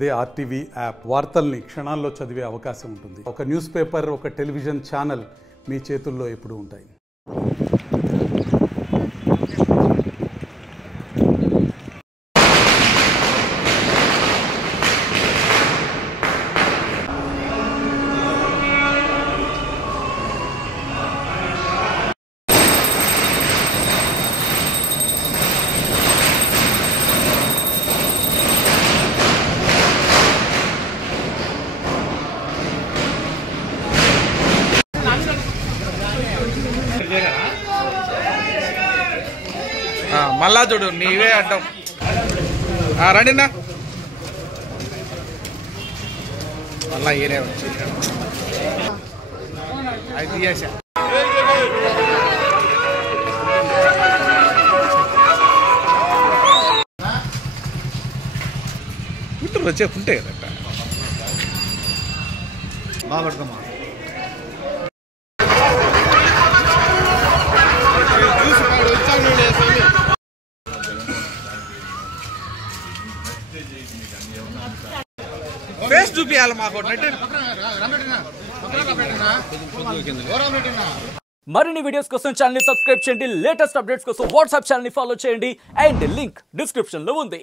అదే RTV app వార్తల్ని క్షణాల్లో చదివే అవకాశం ఉంటుంది. ఒక న్యూస్ పేపర్, ఒక టెలివిజన్ ఛానల్ మీ చేతుల్లో ఎప్పుడూ ఉంటాయి. మళ్ళా చూడు నీవే అడ్డం రండినా మళ్ళా ఈయనే వచ్చి అది తీయేసా పుట్టులు వచ్చే ఉంటాయి కదట బాగా పడుకోమా ఫేస్ చూపియాలి మాకు మరిన్ని వీడియోస్ కోసం ఛానల్ ని సబ్స్క్రైబ్ చేయండి. లేటెస్ట్ అప్డేట్స్ కోసం వాట్సాప్ ఛానల్ ని ఫాలో చేయండి. అండ్ లింక్ డిస్క్రిప్షన్ లో ఉంది.